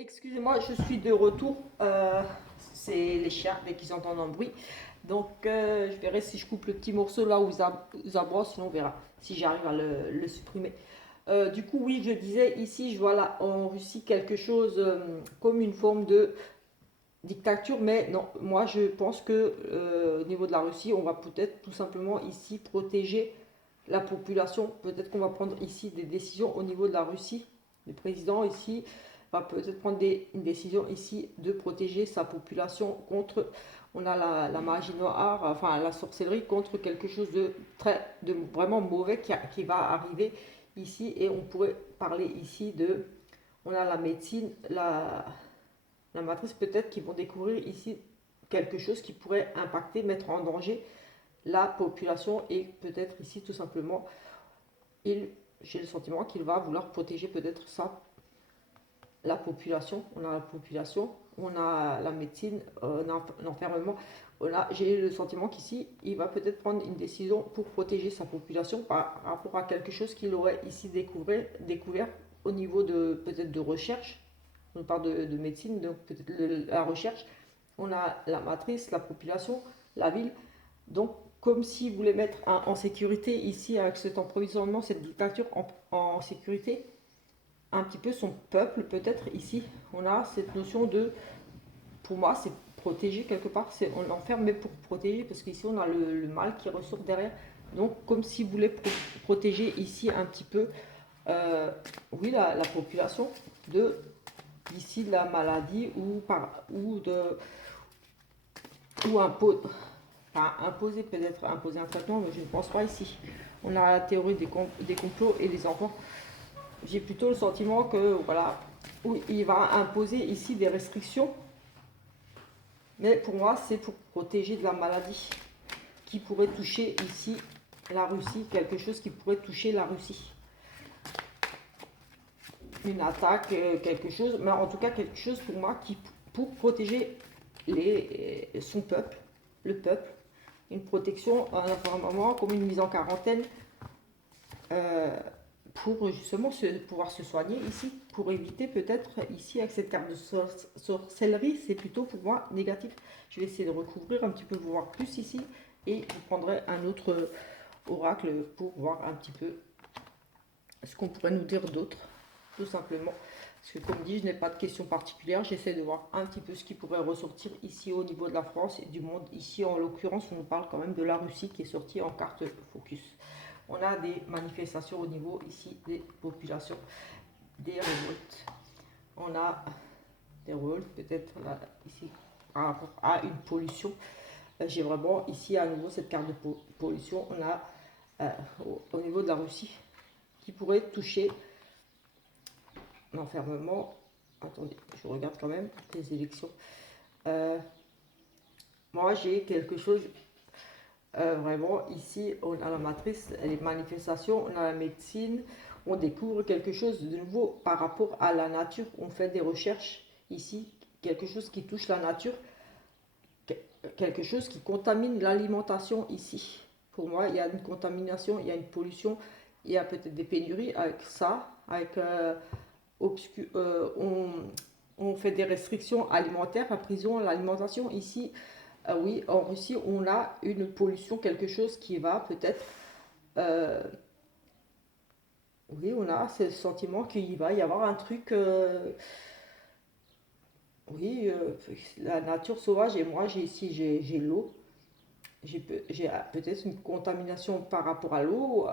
Excusez-moi, je suis de retour. C'est les chiens dès qu'ils entendent un bruit. Donc, je verrai si je coupe le petit morceau là où ils aboient, sinon on verra si j'arrive à le supprimer. Du coup, oui, je disais, ici, je vois là en Russie quelque chose comme une forme de dictature, mais non, moi je pense que au niveau de la Russie, on va peut-être tout simplement ici protéger la population. Peut-être qu'on va prendre ici des décisions au niveau de la Russie. Le président ici va peut-être prendre une décision ici de protéger sa population contre, on a la magie noire, enfin la sorcellerie, contre quelque chose de vraiment mauvais qui va arriver ici. Et on pourrait parler ici de, on a la médecine, la matrice peut-être qu'ils vont découvrir ici quelque chose qui pourrait impacter, mettre en danger la population et peut-être ici tout simplement, j'ai le sentiment qu'il va vouloir protéger peut-être ça, la population. On a la population, on a la médecine, on a l'enfermement. J'ai le sentiment qu'ici, il va peut-être prendre une décision pour protéger sa population par rapport à quelque chose qu'il aurait ici découvert au niveau de peut-être de recherche. On parle de médecine, donc peut-être la recherche. On a la matrice, la population, la ville. Donc, comme s'il voulait mettre en sécurité ici, avec cet emprisonnement, cette dictature en sécurité, un petit peu son peuple, peut-être ici. On a cette notion de, pour moi, c'est protéger quelque part. On l'enferme, mais pour protéger, parce qu'ici, on a le mal qui ressort derrière. Donc, comme s'il voulait protéger ici un petit peu, oui, la population de d'ici de la maladie ou imposer peut-être imposer un traitement, mais je ne pense pas ici. On a la théorie des complots et les enfants. J'ai plutôt le sentiment que voilà, où il va imposer ici des restrictions, mais pour moi c'est pour protéger de la maladie qui pourrait toucher ici la Russie, quelque chose qui pourrait toucher la Russie. Une attaque, quelque chose, mais en tout cas quelque chose pour moi pour protéger son peuple, le peuple, une protection, apparemment comme une mise en quarantaine euh, pour justement pouvoir se soigner ici, pour éviter peut-être ici avec cette carte de sorcellerie, c'est plutôt pour moi négatif. Je vais essayer de recouvrir un petit peu, voir plus ici, et je prendrai un autre oracle pour voir un petit peu ce qu'on pourrait nous dire d'autre, tout simplement. Parce que comme dit, je n'ai pas de questions particulières, j'essaie de voir un petit peu ce qui pourrait ressortir ici au niveau de la France et du monde. Ici en l'occurrence, on nous parle quand même de la Russie qui est sortie en carte focus. On a des manifestations au niveau ici des populations, des révoltes. On a des révoltes peut-être ici par rapport à une pollution. J'ai vraiment ici à nouveau cette carte de pollution. On a au niveau de la Russie qui pourrait toucher l'enfermement. Attendez, je regarde quand même les élections. Euh, Moi, j'ai quelque chose vraiment ici. On a la matrice, les manifestations, on a la médecine. On découvre quelque chose de nouveau par rapport à la nature. On fait des recherches ici, quelque chose qui touche la nature, quelque chose qui contamine l'alimentation ici. Pour moi, il y a une contamination, il y a une pollution, il y a peut-être des pénuries avec ça, avec on fait des restrictions alimentaires, la prison, l'alimentation. Ici, oui, en Russie, on a une pollution, quelque chose qui va peut-être... euh, oui, on a ce sentiment qu'il va y avoir un truc... oui, la nature sauvage, et moi, j'ai l'eau. J'ai peut-être une contamination par rapport à l'eau,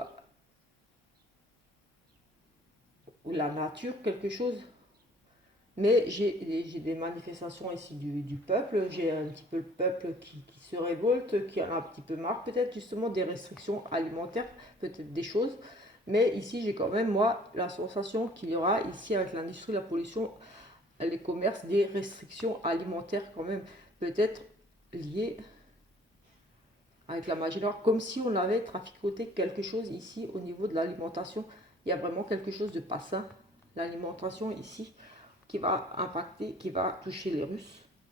ou la nature, quelque chose. Mais j'ai des manifestations ici du peuple, j'ai un petit peu le peuple qui se révolte, qui en a un petit peu marre peut-être justement des restrictions alimentaires, peut-être des choses. Mais ici j'ai quand même moi la sensation qu'il y aura ici avec l'industrie, la pollution, les commerces, des restrictions alimentaires quand même, peut-être liées avec la magie noire, comme si on avait traficoté quelque chose ici au niveau de l'alimentation. Il y a vraiment quelque chose de pas sain, l'alimentation ici qui va impacter, qui va toucher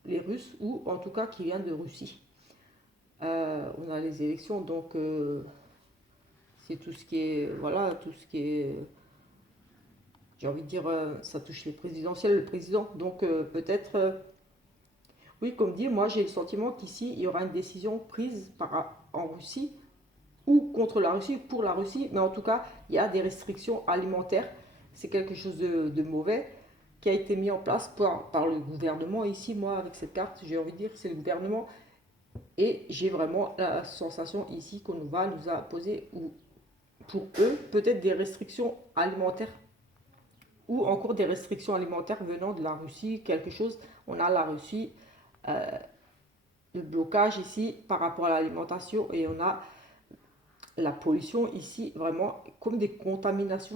les Russes ou en tout cas qui vient de Russie. On a les élections, donc c'est tout ce qui est, voilà, tout ce qui est, j'ai envie de dire, ça touche les présidentielles, le président. Donc peut-être, oui, comme dit, moi j'ai le sentiment qu'ici, il y aura une décision prise en Russie ou contre la Russie, pour la Russie, mais en tout cas, il y a des restrictions alimentaires. C'est quelque chose de mauvais qui a été mis en place par le gouvernement. Ici, moi, avec cette carte, j'ai envie de dire que c'est le gouvernement. Et j'ai vraiment la sensation ici qu'on va nous imposer, ou pour eux, peut-être des restrictions alimentaires, ou encore des restrictions alimentaires venant de la Russie, quelque chose. On a la Russie, euh, le blocage ici par rapport à l'alimentation, et on a la pollution ici, vraiment comme des contaminations.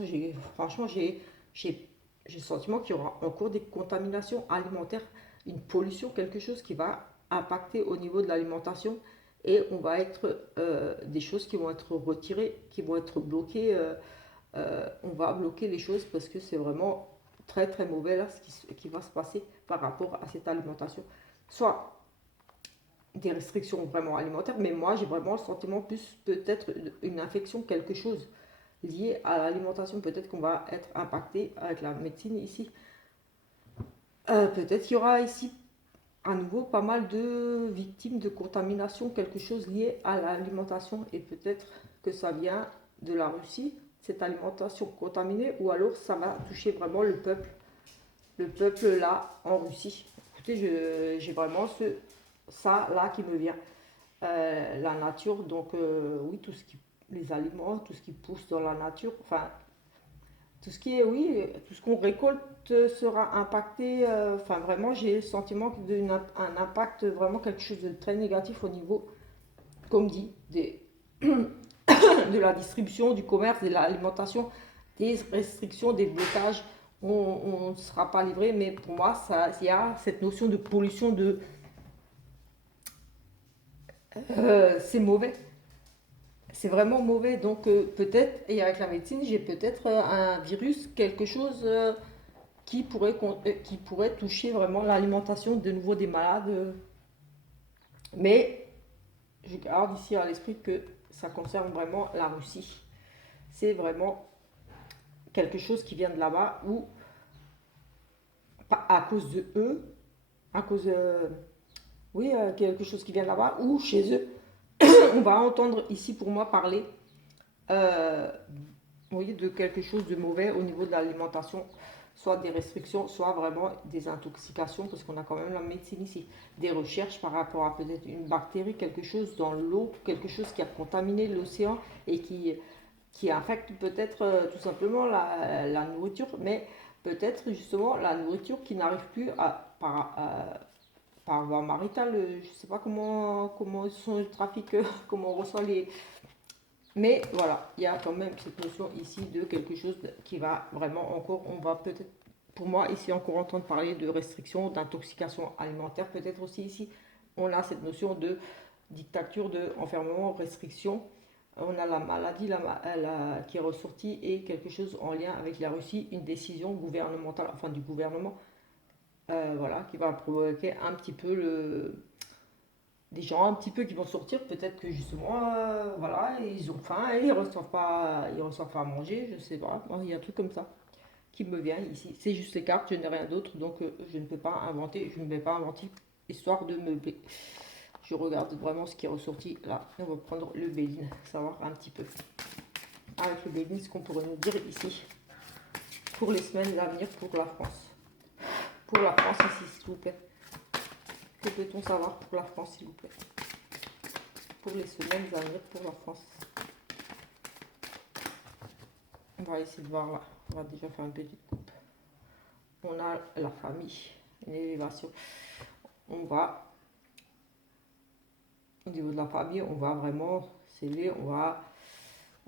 Franchement, j'ai le sentiment qu'il y aura encore des contaminations alimentaires, une pollution, quelque chose qui va impacter au niveau de l'alimentation, et on va être des choses qui vont être retirées, qui vont être bloquées. On va bloquer les choses parce que c'est vraiment très très mauvais là qui va se passer par rapport à cette alimentation. Soit des restrictions vraiment alimentaires, mais moi j'ai vraiment le sentiment plus peut-être une infection, quelque chose lié à l'alimentation. Peut-être qu'on va être impacté avec la médecine ici. Peut-être qu'il y aura ici à nouveau pas mal de victimes de contamination, quelque chose lié à l'alimentation, et peut-être que ça vient de la Russie, cette alimentation contaminée, ou alors ça va toucher vraiment le peuple là en Russie. Écoutez, j'ai vraiment ça là qui me vient. La nature, donc oui, les aliments, tout ce qui pousse dans la nature, enfin tout ce qui est, oui, tout ce qu'on récolte sera impacté. Enfin vraiment, j'ai le sentiment d'un impact, vraiment quelque chose de très négatif au niveau, comme dit, de la distribution, du commerce, de l'alimentation, des restrictions, des blocages. On ne sera pas livré, mais pour moi, il y a cette notion de pollution, c'est mauvais. C'est vraiment mauvais. Donc peut-être, et avec la médecine, j'ai peut-être un virus, quelque chose qui pourrait toucher vraiment l'alimentation de nouveau des malades. Mais je garde ici à l'esprit que ça concerne vraiment la Russie. C'est vraiment quelque chose qui vient de là-bas, ou pas à cause de eux, à cause oui, quelque chose qui vient de là-bas, ou chez eux. On va entendre ici pour moi parler euh, oui, de quelque chose de mauvais au niveau de l'alimentation, soit des restrictions, soit vraiment des intoxications, parce qu'on a quand même la médecine ici, des recherches par rapport à peut-être une bactérie, quelque chose dans l'eau, quelque chose qui a contaminé l'océan et qui affecte peut-être tout simplement la nourriture, mais peut-être justement la nourriture qui n'arrive plus par voie maritale. Je ne sais pas comment sont le trafic, comment on reçoit les. Mais voilà, il y a quand même cette notion ici de quelque chose qui va vraiment encore, on va peut-être, pour moi, ici encore entendre parler de restrictions, d'intoxication alimentaire. Peut-être aussi ici, on a cette notion de dictature, de enfermement, restriction. On a la maladie qui est ressortie, et quelque chose en lien avec la Russie, une décision gouvernementale, enfin du gouvernement, voilà, qui va provoquer un petit peu des gens un petit peu qui vont sortir, peut-être que justement, voilà, ils ont faim et ils reçoivent pas à manger, je sais pas, il y a un truc comme ça qui me vient ici. C'est juste les cartes, je n'ai rien d'autre, donc je ne peux pas inventer, je ne vais pas inventer histoire de meubler. Je regarde vraiment ce qui est ressorti là. On va prendre le Béline, savoir un petit peu avec le Béline ce qu'on pourrait nous dire ici pour les semaines à venir pour la France. Pour la France ici, s'il vous plaît. Que peut-on savoir pour la France, s'il vous plaît? Pour les semaines à venir pour la France. On va essayer de voir là. On va déjà faire une petite coupe. On a la famille, une élévation. On va, au niveau de la famille, on va vraiment s'élever.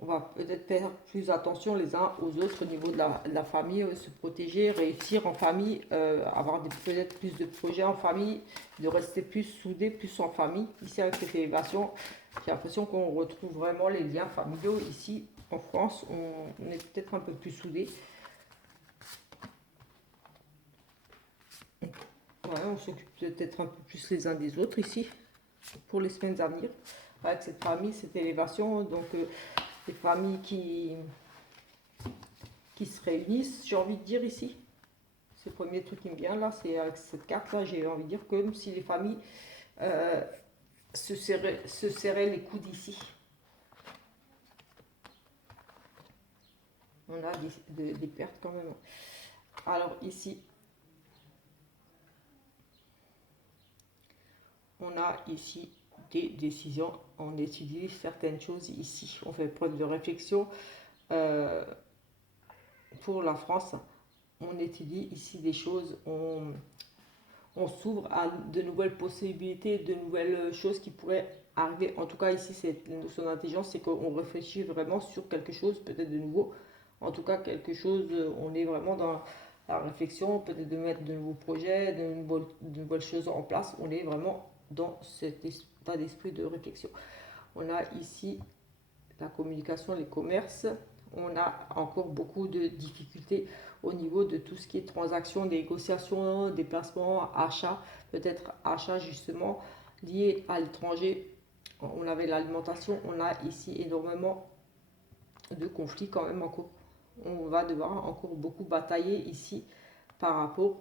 On va peut-être faire plus attention les uns aux autres au niveau de la famille, se protéger, réussir en famille, avoir peut-être plus de projets en famille, de rester plus soudés, plus en famille. Ici avec cette élévation, j'ai l'impression qu'on retrouve vraiment les liens familiaux ici en France. On est peut-être un peu plus soudés. Ouais, on s'occupe peut-être un peu plus les uns des autres ici pour les semaines à venir avec cette famille, cette élévation. Donc des familles qui qui se réunissent, j'ai envie de dire ici. C'est le premier truc qui me vient là, c'est avec cette carte là, j'ai envie de dire comme si les familles se serraient les coudes ici. On a des pertes quand même. Alors ici, on a ici des décisions, on étudie certaines choses ici, on fait preuve de réflexion. Pour la France, on étudie ici des choses, on s'ouvre à de nouvelles possibilités, de nouvelles choses qui pourraient arriver. En tout cas ici, c'est la notion d'intelligence, c'est qu'on réfléchit vraiment sur quelque chose, peut-être de nouveau. En tout cas, quelque chose, on est vraiment dans la réflexion, peut-être de mettre de nouveaux projets, de nouvelles choses en place. On est vraiment dans cet état d'esprit de réflexion. On a ici la communication, les commerces. On a encore beaucoup de difficultés au niveau de tout ce qui est transactions, négociations, déplacements, achats, peut-être achats justement liés à l'étranger. On avait l'alimentation, on a ici énormément de conflits quand même en cours. On va devoir encore beaucoup batailler ici par rapport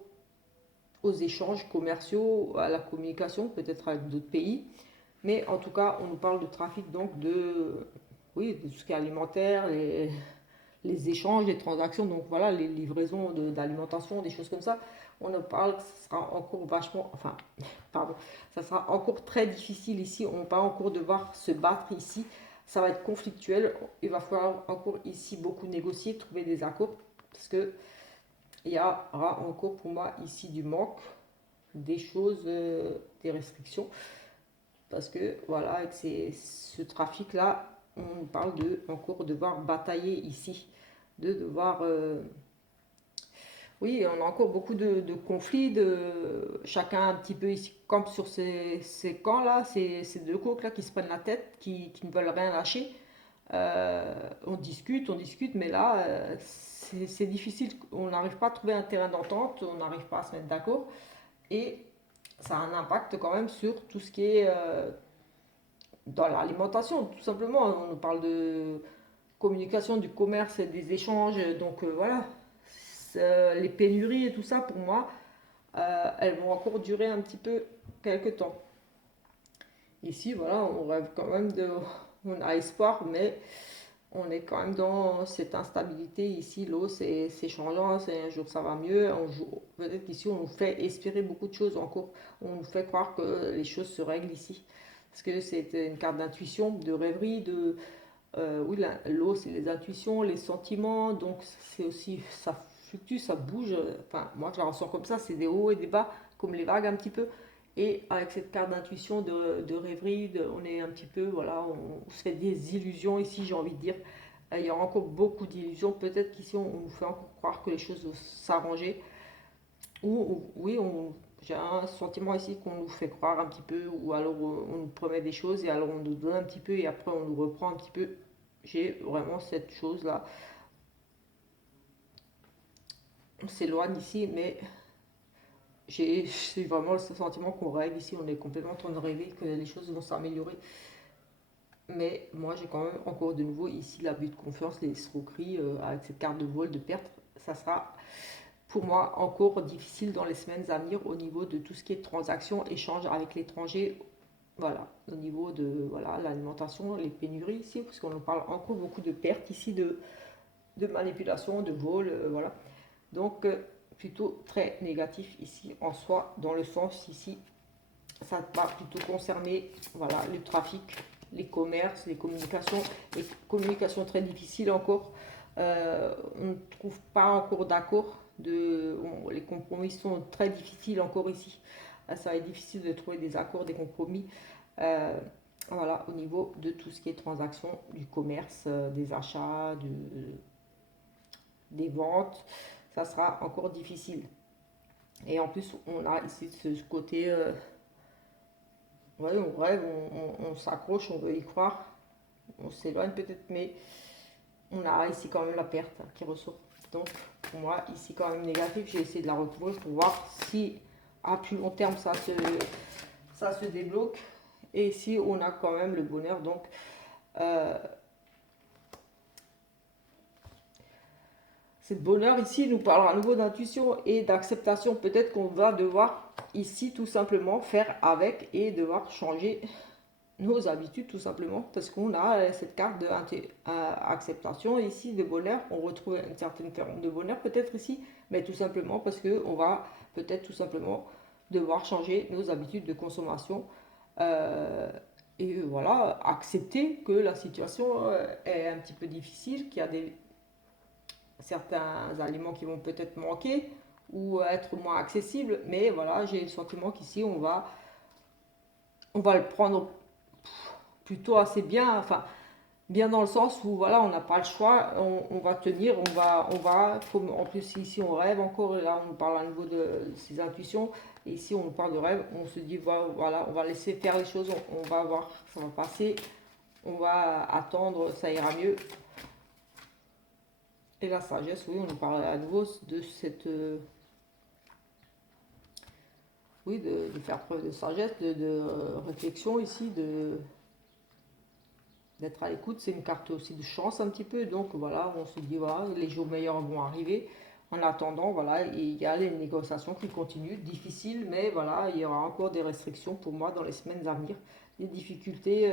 aux échanges commerciaux, à la communication, peut-être avec d'autres pays. Mais en tout cas, on nous parle de trafic, donc oui, de tout ce qui est alimentaire, les échanges, les transactions, donc voilà, les livraisons d'alimentation, des choses comme ça. On nous parle que ça sera encore vachement, enfin, pardon, ça sera encore très difficile ici. On va encore devoir se battre ici. Ça va être conflictuel. Il va falloir encore ici beaucoup négocier, trouver des accords, parce que il y aura encore pour moi ici du manque, des choses, des restrictions, parce que voilà, avec ce trafic là, on parle de encore devoir batailler ici, de devoir oui, on a encore beaucoup de conflits, chacun un petit peu ici campe sur ces camps là, ces deux coqs là qui se prennent la tête, qui ne veulent rien lâcher. On discute, mais là c'est difficile, on n'arrive pas à trouver un terrain d'entente, on n'arrive pas à se mettre d'accord, et ça a un impact quand même sur tout ce qui est dans l'alimentation, tout simplement. On nous parle de communication, du commerce et des échanges, donc voilà, les pénuries et tout ça, pour moi, elles vont encore durer un petit peu quelques temps. Ici, voilà, on rêve quand même on a espoir, mais on est quand même dans cette instabilité. Ici, l'eau, c'est changeant, un jour ça va mieux, peut-être qu'ici, on nous fait espérer beaucoup de choses encore, on nous fait croire que les choses se règlent ici. Parce que c'est une carte d'intuition, de rêverie, oui, l'eau, c'est les intuitions, les sentiments, donc c'est aussi, ça fluctue, ça bouge. Enfin, moi, je la ressens comme ça, c'est des hauts et des bas, comme les vagues un petit peu. Et avec cette carte d'intuition, de rêverie, on est un petit peu, voilà, on se fait des illusions ici, j'ai envie de dire. Il y aura encore beaucoup d'illusions. Peut-être qu'ici, on nous fait encore croire que les choses vont s'arranger. Oui, j'ai un sentiment ici qu'on nous fait croire un petit peu, ou alors on nous promet des choses, et alors on nous donne un petit peu, et après on nous reprend un petit peu. J'ai vraiment cette chose-là. On s'éloigne ici, mais j'ai vraiment le sentiment qu'on rêve ici, on est complètement en train de rêver, que les choses vont s'améliorer. Mais moi, j'ai quand même encore de nouveau ici l'abus de confiance, les escroqueries, avec cette carte de vol, de perte. Ça sera pour moi encore difficile dans les semaines à venir au niveau de tout ce qui est transactions, échanges avec l'étranger. Voilà, au niveau de voilà, l'alimentation, les pénuries ici, parce qu'on nous parle encore beaucoup de pertes ici, de manipulation, de vol, voilà. Donc, plutôt très négatif ici en soi, dans le sens ici, ça va plutôt concerner voilà, le trafic, les commerces, les communications très difficiles encore. On ne trouve pas encore d'accord. Les compromis sont très difficiles encore ici. Ça va être difficile de trouver des accords, des compromis. Euh, voilà, au niveau de tout ce qui est transactions, du commerce, des achats, des ventes, ça sera encore difficile. Et en plus, on a ici ce côté, ouais, on rêve, on s'accroche, on veut y croire, on s'éloigne peut-être, mais on a ici quand même la perte qui ressort. Donc, pour moi, ici quand même négatif, j'ai essayé de la recouvrir pour voir si à plus long terme ça se débloque, et si on a quand même le bonheur. Donc, Cette bonheur ici nous parlera à nouveau d'intuition et d'acceptation. Peut-être qu'on va devoir ici tout simplement faire avec et devoir changer nos habitudes tout simplement parce qu'on a cette carte d'acceptation ici de bonheur. On retrouve une certaine forme de bonheur peut-être ici, mais tout simplement parce qu'on va peut-être tout simplement devoir changer nos habitudes de consommation. Et voilà, accepter que la situation est un petit peu difficile, qu'il y a certains aliments qui vont peut-être manquer ou être moins accessibles, mais voilà, j'ai le sentiment qu'ici on va le prendre plutôt assez bien, enfin bien dans le sens où voilà, on n'a pas le choix, on va tenir, comme en plus ici on rêve encore, et là on parle à nouveau de ses intuitions, et ici on parle de rêve, on se dit voilà, on va laisser faire les choses, on va voir, ça va passer, on va attendre, ça ira mieux. Et la sagesse, oui, on nous parle à nouveau de cette... oui, de faire preuve de sagesse, de réflexion ici, d'être à l'écoute. C'est une carte aussi de chance un petit peu. Donc voilà, on se dit, voilà, les jours meilleurs vont arriver. En attendant, voilà, il y a les négociations qui continuent, difficiles, mais voilà, il y aura encore des restrictions pour moi dans les semaines à venir. Des difficultés,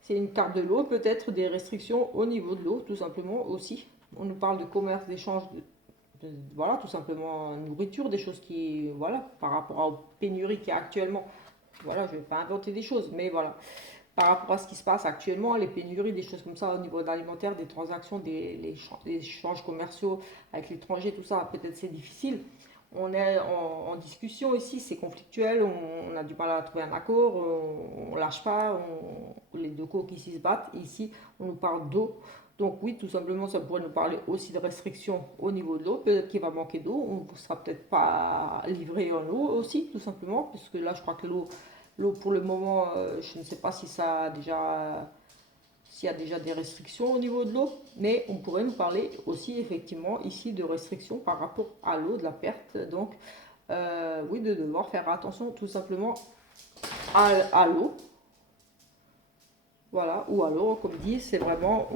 c'est une carte de l'eau, peut-être des restrictions au niveau de l'eau, tout simplement aussi. On nous parle de commerce, d'échange, voilà, tout simplement nourriture, des choses qui, voilà, par rapport aux pénuries qu'il y a actuellement. Voilà, je ne vais pas inventer des choses, mais voilà, par rapport à ce qui se passe actuellement, les pénuries, des choses comme ça au niveau de l'alimentaire, des transactions, des échanges commerciaux avec l'étranger, tout ça, peut-être c'est difficile. On est en discussion ici, c'est conflictuel, on a du mal à trouver un accord, on lâche pas, les deux côtés qui se battent. Ici, on nous parle d'eau. Donc oui, tout simplement, ça pourrait nous parler aussi de restrictions au niveau de l'eau. Peut-être qu'il va manquer d'eau, on ne sera peut-être pas livré en eau aussi, tout simplement, parce que là, je crois que l'eau pour le moment, je ne sais pas si ça a déjà s'il y a déjà des restrictions au niveau de l'eau, mais on pourrait nous parler aussi effectivement ici de restrictions par rapport à l'eau, de la perte, donc oui, de devoir faire attention tout simplement à l'eau, voilà, ou à l'eau, comme dit, c'est vraiment,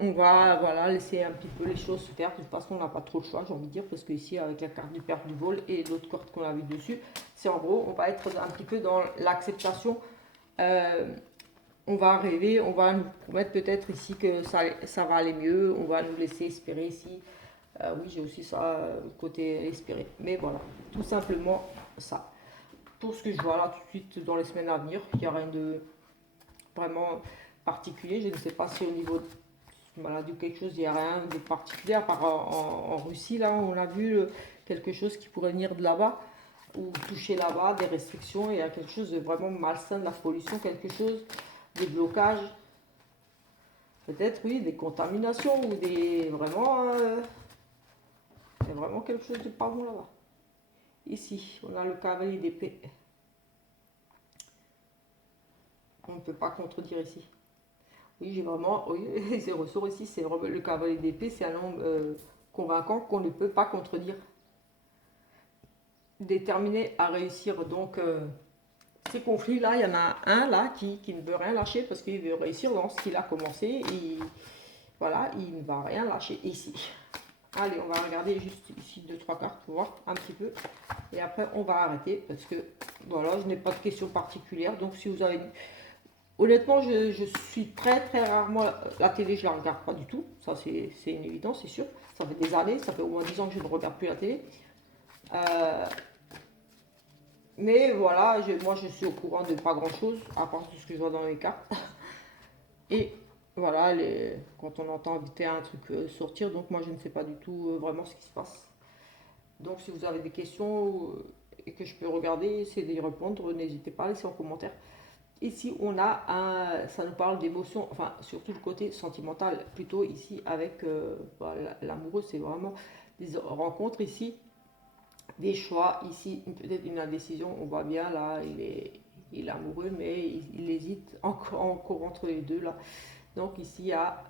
on va voilà, laisser un petit peu les choses se faire, de toute façon on n'a pas trop le choix, j'ai envie de dire, parce que ici avec la carte du perte du vol et l'autre carte qu'on a vu dessus, c'est en gros, on va être un petit peu dans l'acceptation. On va rêver, on va nous promettre peut-être ici que ça va aller mieux, on va nous laisser espérer ici. Oui, j'ai aussi ça, côté espérer. Mais voilà, tout simplement ça. Pour ce que je vois là tout de suite dans les semaines à venir, il n'y a rien de vraiment particulier. Je ne sais pas si au niveau de maladie ou quelque chose, il n'y a rien de particulier. À part en Russie, là, on a vu quelque chose qui pourrait venir de là-bas ou toucher là-bas, des restrictions. Il y a quelque chose de vraiment malsain, de la pollution, quelque chose, des blocages. Peut-être, oui, des contaminations ou des... Vraiment, il y a vraiment quelque chose de pas bon là-bas. Ici, on a le cavalier d'épée. On ne peut pas contredire ici. Oui, j'ai vraiment... Oui, ces ressorts ici, c'est vraiment le cavalier d'épée, c'est un homme convaincant qu'on ne peut pas contredire. Déterminé à réussir donc ces conflits-là, il y en a un là qui ne veut rien lâcher parce qu'il veut réussir dans ce qu'il a commencé. Et voilà, il ne va rien lâcher ici. Allez, on va regarder juste ici 2-3 cartes pour voir un petit peu. Et après, on va arrêter parce que voilà, je n'ai pas de questions particulières. Donc, si vous avez... Honnêtement, je suis très très rarement... La télé, je ne la regarde pas du tout. Ça, c'est une évidence, c'est sûr. Ça fait des années, ça fait au moins 10 ans que je ne regarde plus la télé. Mais voilà, moi, je suis au courant de pas grand-chose, à part tout ce que je vois dans les cartes. Et voilà, quand on entend inviter un truc sortir, donc moi, je ne sais pas du tout vraiment ce qui se passe. Donc si vous avez des questions et que je peux regarder, essayer d'y répondre, n'hésitez pas à laisser en commentaire. Ici, ça nous parle d'émotions, enfin surtout le côté sentimental, plutôt ici avec l'amoureux, c'est vraiment des rencontres ici, des choix ici, peut-être une indécision, on voit bien là, il est amoureux, mais il hésite encore entre les deux là. Donc ici, il y a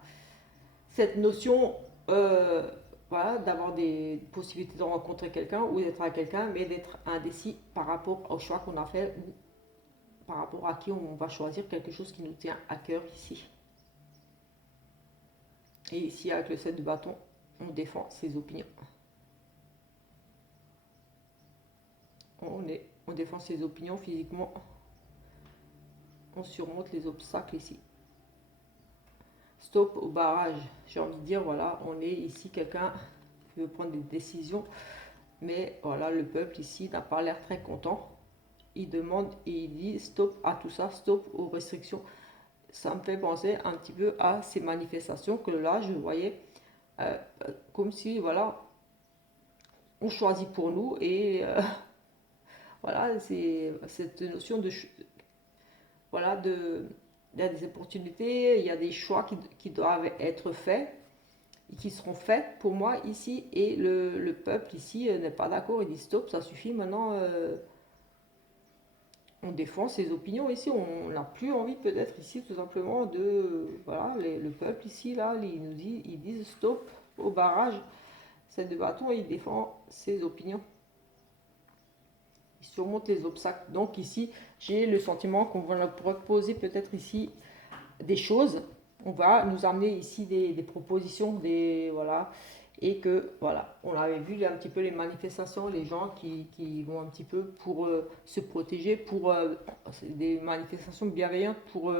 cette notion voilà, d'avoir des possibilités de rencontrer quelqu'un ou d'être avec quelqu'un, mais d'être indécis par rapport au choix qu'on a fait ou par rapport à qui on va choisir quelque chose qui nous tient à cœur ici. Et ici avec le 7 de bâton, on défend ses opinions. On défend ses opinions physiquement. On surmonte les obstacles ici. Stop au barrage. J'ai envie de dire, voilà, on est ici quelqu'un qui veut prendre des décisions. Mais voilà, le peuple ici n'a pas l'air très content. Il demande et il dit stop à tout ça, stop aux restrictions. Ça me fait penser un petit peu à ces manifestations que là, je voyais comme si, voilà, on choisit pour nous et voilà, c'est cette notion de, voilà, il y a des opportunités, il y a des choix qui doivent être faits, qui seront faits pour moi ici, et le peuple ici n'est pas d'accord, il dit stop, ça suffit maintenant, on défend ses opinions ici, on n'a plus envie peut-être ici tout simplement de, voilà, le peuple ici, là, ils disent stop au barrage, c'est de bâton, il défend ses opinions. Il surmonte les obstacles. Donc ici, j'ai le sentiment qu'on va proposer peut-être ici des choses. On va nous amener ici des propositions, voilà, et que voilà, on avait vu un petit peu les manifestations, les gens qui vont un petit peu pour se protéger, pour des manifestations bienveillantes, pour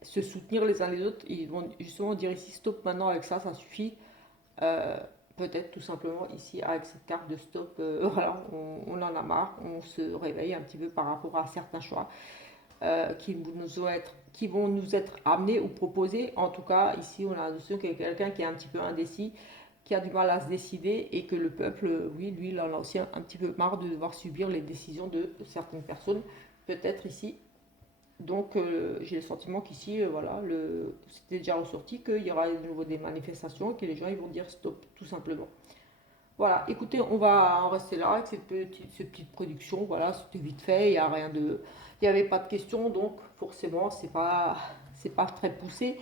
se soutenir les uns les autres. Ils vont justement dire ici stop maintenant avec ça, ça suffit. Peut-être tout simplement ici avec cette carte de stop, voilà, on en a marre, on se réveille un petit peu par rapport à certains choix qui vont nous être amenés ou proposés. En tout cas, ici, on a l'impression qu'il y a quelqu'un qui est un petit peu indécis, qui a du mal à se décider et que le peuple, oui, lui, il en a aussi un petit peu marre de devoir subir les décisions de certaines personnes, peut-être ici. Donc, j'ai le sentiment qu'ici, voilà, c'était déjà ressorti qu'il y aura de nouveau des manifestations et que les gens ils vont dire stop, tout simplement. Voilà, écoutez, on va en rester là avec cette petite production. Voilà, c'était vite fait, il n'y avait pas de questions, donc forcément, c'est pas très poussé.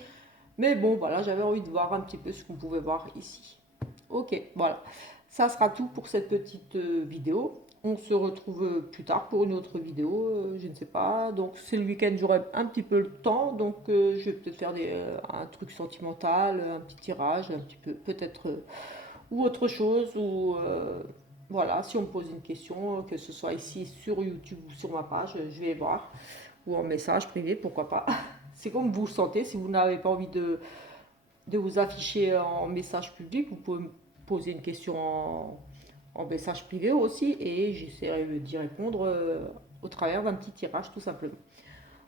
Mais bon, voilà, j'avais envie de voir un petit peu ce qu'on pouvait voir ici. Ok, voilà. Ça sera tout pour cette petite vidéo. On se retrouve plus tard pour une autre vidéo, je ne sais pas. Donc c'est le week-end, j'aurai un petit peu le temps, donc je vais peut-être faire un truc sentimental, un petit tirage, un petit peu, peut-être, ou autre chose, ou voilà, si on me pose une question, que ce soit ici sur YouTube ou sur ma page, je vais voir, ou en message privé, pourquoi pas. C'est comme vous le sentez, si vous n'avez pas envie de vous afficher en message public, vous pouvez me poser une question en message privé aussi et j'essaierai d'y répondre au travers d'un petit tirage tout simplement.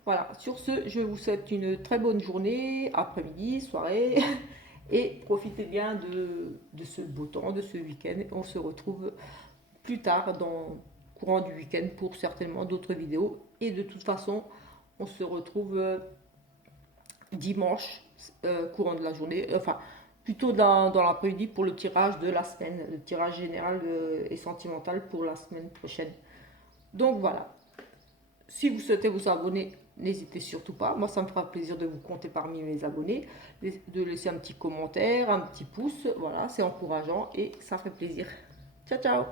Voilà, sur ce, je vous souhaite une très bonne journée, après-midi, soirée et profitez bien de ce beau temps, de ce week-end. On se retrouve plus tard dans le courant du week-end pour certainement d'autres vidéos et de toute façon, on se retrouve dimanche, courant de la journée, enfin plutôt dans l'après-midi pour le tirage de la semaine, le tirage général et sentimental pour la semaine prochaine. Donc voilà, si vous souhaitez vous abonner, n'hésitez surtout pas, moi ça me fera plaisir de vous compter parmi mes abonnés, de laisser un petit commentaire, un petit pouce, voilà, c'est encourageant et ça fait plaisir. Ciao ciao.